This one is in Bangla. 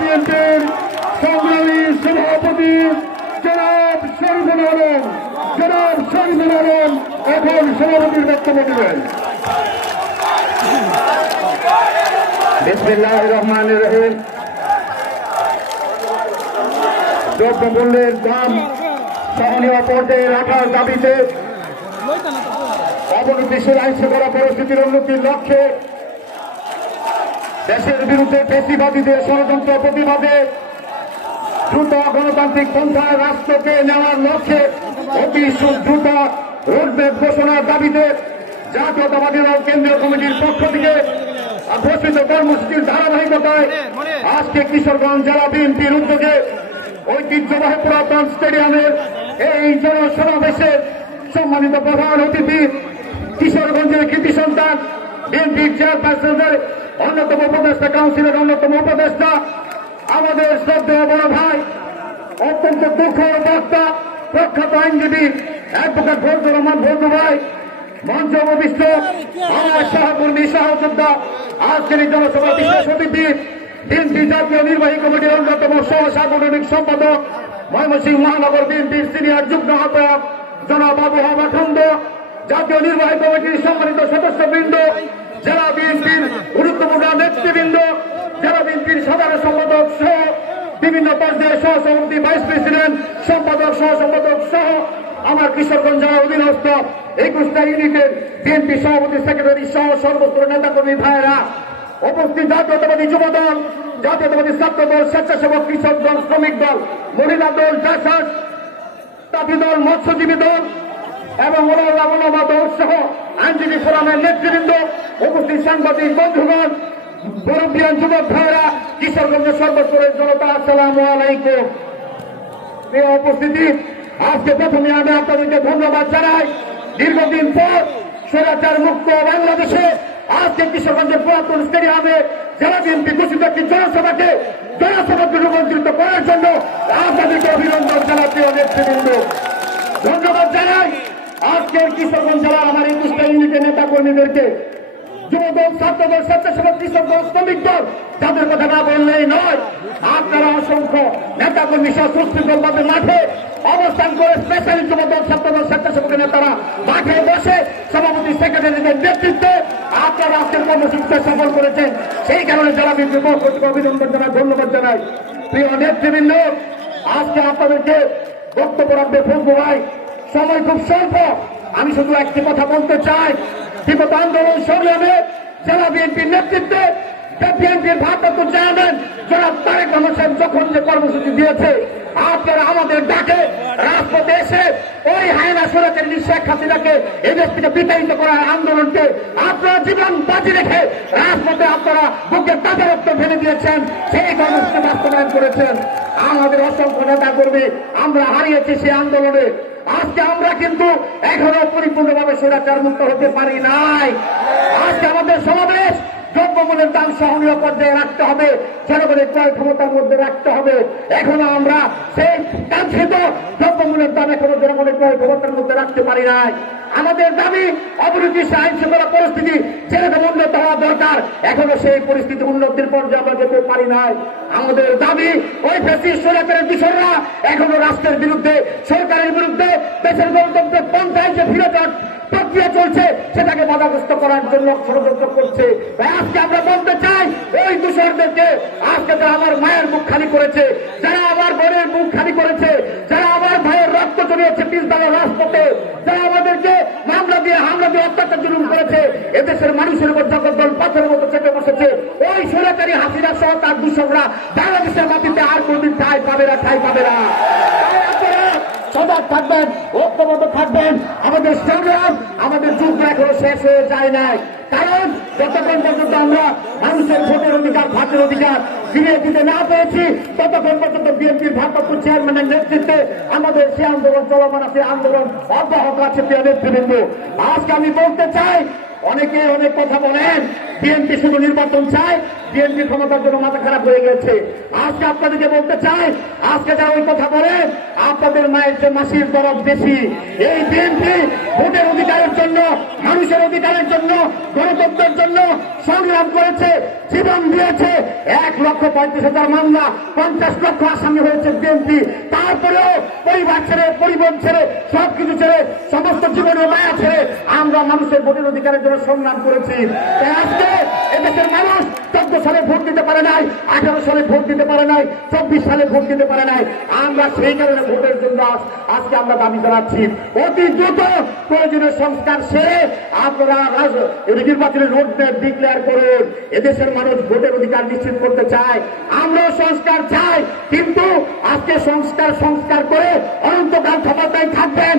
বিএনপির সংগ্রামী সভাপতি জনাব শরীফুল আলম এখন সভাপতির বক্তব্য দেবেন। বিসমিল্লাহির রহমানির রহিম। দ্রব্যমূল্যের দাম সহনীয় পর্যায়ে রাখার দাবিতে অবনতিশীল আইন শৃঙ্খলা পরিস্থিতির উন্নতির লক্ষ্যে দেশের বিরুদ্ধে ফ্যাসিবাদীদের ষড়যন্ত্র প্রতিবাদে দ্রুত গণতান্ত্রিক পন্থায় রাষ্ট্রকে নেওয়ার লক্ষ্যে অতি দ্রুত রোডম্যাপ ঘোষণার দাবিতে জাতীয়তাবাদী দল কেন্দ্রীয় কমিটির পক্ষ থেকে ঘোষিত কর্মসূচির ধারাবাহিকতায় আজকে কিশোরগঞ্জ জেলা বিএনপির উদ্যোগে ঐতিহ্যবাহী পুরাতন স্টেডিয়ামের এই জনসমাবেশে সম্মানিত প্রধান অতিথি কিশোরগঞ্জের কৃতি সন্তান বিএনপির চেয়ারপারসনের অন্যতম উপদেষ্টা, কাউন্সিলের অন্যতম উপদেষ্টা, আমাদের শ্রদ্ধেয় বড় ভাই, অত্যন্ত দুঃখের বক্তা, প্রখ্যাত আইনজীবী অ্যাডভোকেট ফজলুর রহমান ভঞ্জু ভাই, মঞ্চ উপবিষ্ট আমার সহকর্মী সহযোদ্ধা, আজকের এই জনসভা বিশেষ অতিথি বিএনপি জাতীয় নির্বাহী কমিটির অন্যতম সহ সাংগঠনিক সম্পাদক, ময়মনসিংহ মহানগর বিএনপির সিনিয়র যুগ্ম আহ্বায়ক জনাব আবু হাবা খন্দ, জাতীয় নির্বাহী কমিটির সম্মানিত সদস্যবৃন্দ, জেলা বিএনপির গুরুত্বপূর্ণ নেতৃবৃন্দ, জেলা বিএনপির সাধারণ সম্পাদক সহ বিভিন্ন পর্যায়ে সহসভাপতি, ভাইস প্রেসিডেন্ট, সম্পাদক, সহ সম্পাদক সহ আমার কিশোরগঞ্জ জেলা অধীনস্থ 21টা ইউনিটের বিএনপি সভাপতি, সেক্রেটারি সহ সর্বস্তরের নেতাকর্মী ভাইয়েরা, উপস্থিত জাতীয়তাবাদী যুবদল, জাতীয়তাবাদী ছাত্র দল, স্বেচ্ছাসেবক কৃষক দল, শ্রমিক দল, মহিলা দল, জাসাস, তাঁতি দল, মৎস্যজীবী দল এবং ওলামা দল সহ আইনজীবী ফোরামের নেতৃবৃন্দ, উপস্থিত সাংবাদিক বন্ধুগণ, মুরব্বিয়ান যুবক ভাইয়েরা, কিশোরগঞ্জের সর্বস্তরের জনতা, আসসালামু আলাইকুম। প্রিয় উপস্থিতি, আজকে প্রথমে আমি আপনাদেরকে ধন্যবাদ জানাই। দীর্ঘদিন পর স্বৈরাচার মুক্ত বাংলাদেশে আজকে কিশোরগঞ্জের পুরাতন স্টেডিয়ামে জেলা বিএনপি ঘোষিত একটি জনসভাকে রূপান্তরিত করার জন্য আপনাদেরকে অভিনন্দন জানাই। প্রিয় নেতৃবৃন্দ, ধন্যবাদ জানাই আজকের কিশোরগঞ্জ জেলার আমার 21টা ইউনিটের নেতা কর্মীদেরকে, যুবদল, ছাত্রদল, স্বেচ্ছাসেবক কৃষক দল, শ্রমিক দল, যাদের কথা না বললেই নয়। আপনারা অসংখ্য নেতা কর্মী সহ সুশৃঙ্খলভাবে মাঠে অবস্থান করে স্পেশালি যুবদল, ছাত্রদল, স্বেচ্ছাসেবকের নেতারা মাঠে বসে সভাপতি, সেক্রেটারিদের নেতৃত্বে আপনারা আজকের কর্মসূচিতে সফল করেছেন। সেই কারণে জেলা বিএনপির পক্ষ থেকে অভিনন্দন জানাই, ধন্যবাদ জানাই। প্রিয় নেতৃবৃন্দ, আজকে আপনাদেরকে বক্তব্য রাখবে ফজলু ভাই। সময় খুব স্বল্প, আমি শুধু একটি কথা বলতে চাই। বিগত আন্দোলন সংগ্রামে জেলা বিএনপির নেতৃত্বে বিএনপির ভারপ্রাপ্ত চেয়ারম্যান জনাব তারেক রহমান সাহেব যখন যে কর্মসূচি দিয়েছে, আপনারা আমাদের ডাকে রাজপথে এসে ওই হায়না স্বৈরাচারী শেখ হাসিনাকে এই দেশ থেকে বিতাড়িত করার আন্দোলনকে আপনারা জীবন বাজি রেখে রাজপথে আপনারা বুকের তাজা রক্ত ফেলে দিয়েছেন, সেই কর্মসূচি বাস্তবায়ন করেছেন। আমাদের অসংখ্য নেতা কর্মী আমরা হারিয়েছি সেই আন্দোলনে। আজকে আমরা কিন্তু এখনো পরিপূর্ণভাবে স্বৈরাচার মুক্ত হতে পারি নাই। আজকে আমাদের সমাবেশ দ্রব্যমূল্যের দাম সহনীয় পর্যায়ে রাখতে হবে, জনগণের ক্রয় ক্ষমতার মধ্যে রাখতে হবে। এখনো আমরা সেই কাঙ্ক্ষিত দ্রব্যমূল্যের দাম এখনো জনগণের ক্রয় ক্ষমতার মধ্যে রাখতে পারি নাই। আমাদের দাবি অবনতিশীল আইন শৃঙ্খলা পরিস্থিতি যেরকম উন্নত হওয়া দরকার, এখনো সেই পরিস্থিতি উন্নতির পর্যায়ে আমরা যেতে পারি নাই। আমাদের দাবি ওই ফ্যাসিস্ট স্বৈরাচারের দূষণরা এখনো রাষ্ট্রের বিরুদ্ধে, সরকারের বিরুদ্ধে, দেশের গণতন্ত্রের পন্থায় যে ফিরে যাওয়ার প্রক্রিয়া চলছে সেটাকে বাধাগ্রস্ত করার জন্য ষড়যন্ত্র করছে। আজকে আমরা বলতে চাই ওই দূষণদেরকে, আজকে যারা আমার মায়ের মুখ খালি করেছে, যারা আমার বোনের মুখ খালি করেছে, যারা আমার ভাইয়ের রক্ত জড়িয়েছে পিছদালা রাজপথে, যারা আমাদেরকে মামলা দিয়ে হামলা দিয়ে অত্যাচার জুলুম করেছে, এদেশের মানুষের উপর জগদ্দল পাথরের মতো চেপে বসেছে, ওই স্বৈরাচারী হাসিনা সহ তার দূষণরা বাংলাদেশের মাটিতে আর কোনদিন ঠাঁই পাবে না, ঠাঁই পাবে না। সজাগ থাকবেন, ঐক্যবদ্ধ থাকবেন। আমাদের সংগ্রাম, আমাদের যুদ্ধ এখনো শেষ হয়ে যায় নাই। কারণ যতক্ষণ পর্যন্ত আমরা মানুষের ভোটের অধিকার, ভাতের অধিকার ফিরিয়ে দিতে না পেরেছি, ততক্ষণ পর্যন্ত বিএনপির ভারপ্রাপ্ত চেয়ারম্যানের নেতৃত্বে আমাদের সে আন্দোলন চলমান আছে, আন্দোলন অব্যাহত আছে। প্রিয় নেতৃবৃন্দ, আজকে আমি বলতে চাই অনেকে অনেক কথা বলেন, বিএনপি শুধু নির্বাচন চায়, বিএনপি ক্ষমতার জন্য মাথা খারাপ হয়ে গেছে। আজকে আপনাদেরকে বলতে চাই, আজকে যারা ওই কথা বলেন, আপনাদের মায়ের যে মাসির দরদ বেশি। এই বিএনপি ভোটের অধিকারের জন্য, মানুষের অধিকারের জন্য, গণতন্ত্রের জন্য সংগ্রাম করেছে, জীবন দিয়েছে। 1,35,000 মামলা, 50 লক্ষ আসামি হয়েছে বিএনপি। তারপরেও পরিবার ছেড়ে, পরিবার ছেড়ে, সবকিছু ছেড়ে, সমস্ত জীবনের মায়া ছেড়ে আমরা মানুষের ভোটের অধিকারের জন্য সংগ্রাম করেছি। তাই আজকে এদেশের মানুষ 14 সালে ভোট দিতে পারে নাই, 18 সালে ভোট দিতে পারে নাই, 24 সালে ভোট দিতে পারে নাই। আমরা সেই কারণে ভোটের জন্য আজকে আমরা দাবি জানাচ্ছি, অতি দ্রুত প্রয়োজনীয় সংস্কার সেরে আপনারা নির্বাচনের রোডম্যাপ ডিক্লেয়ার করুন। এদেশের মানুষ ভোটের অধিকার নিশ্চিত করতে চায়, আমরাও সংস্কার চাই, কিন্তু আজকে সংস্কার করে অনন্তকাল ক্ষমতায় থাকবেন